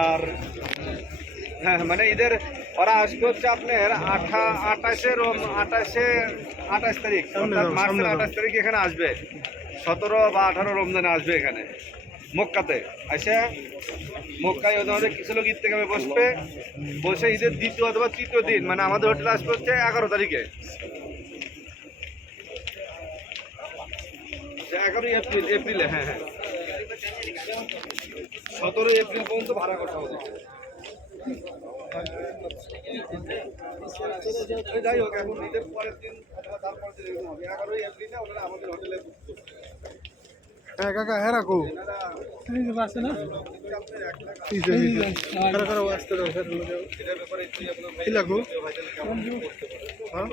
আর হ্যাঁ মানে ঈদের ওরা আসবে হচ্ছে আপনার আঠা আঠাশে আঠাশে আঠাশ তারিখ অর্থাৎ মার্চের আঠাশ তারিখ এখানে আসবে। সতেরো বা আঠারো রমজানে আসবে এখানে মক্কাতে। আসে মক্কায় ওদের আমাদের কিছু লোক ঈদ থেকে আমি বসবে। বসে ঈদের দ্বিতীয় অথবা তৃতীয় দিন মানে আমাদের হোটেলে আসবে হচ্ছে এগারো তারিখে। এগারোই এপ্রিল এপ্রিলে হ্যাঁ হ্যাঁ। সতেরোই এপ্রিল পর্যন্ত ভাড়া করতে হবে যাই হোক এখন ঈদের পরের দিন অথবা তারপরের দিন এরকম হবে এগারোই এপ্রিলে ওনারা আমাদের হোটেলে book করবে। হ্যাঁ কাকা হ্যাঁ রাখো আছে না হ্যাঁ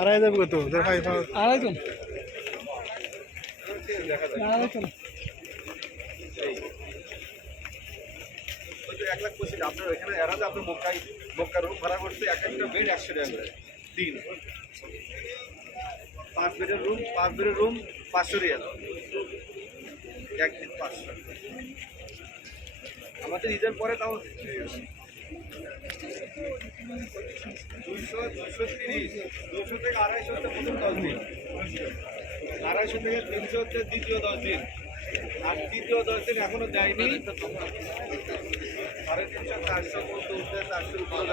আড়াই যাবে কত তোর এক লাখ পঁচিশ, আপনার এখানে এরা আপনার মক্কায় মক্কা রুম ভাড়া করছে এক একটা বেড একশো টাকা করে পাঁচ বেডের রুম পাঁচ বেডের রুম পাঁচশো রিয়াল। একদিন পাঁচশো। আমাদের ঈদের পরে তাও দুইশো দুশো তিরিশ দুশো থেকে আড়াইশো দিন আড়াইশো থেকে তিনশো হচ্ছে দ্বিতীয় দশ দিন। আর তৃতীয় দশ দিন এখনও দেয়নি। সাড়ে তিনশো, চারশো মধ্যে উঠতে চারশোর উপরে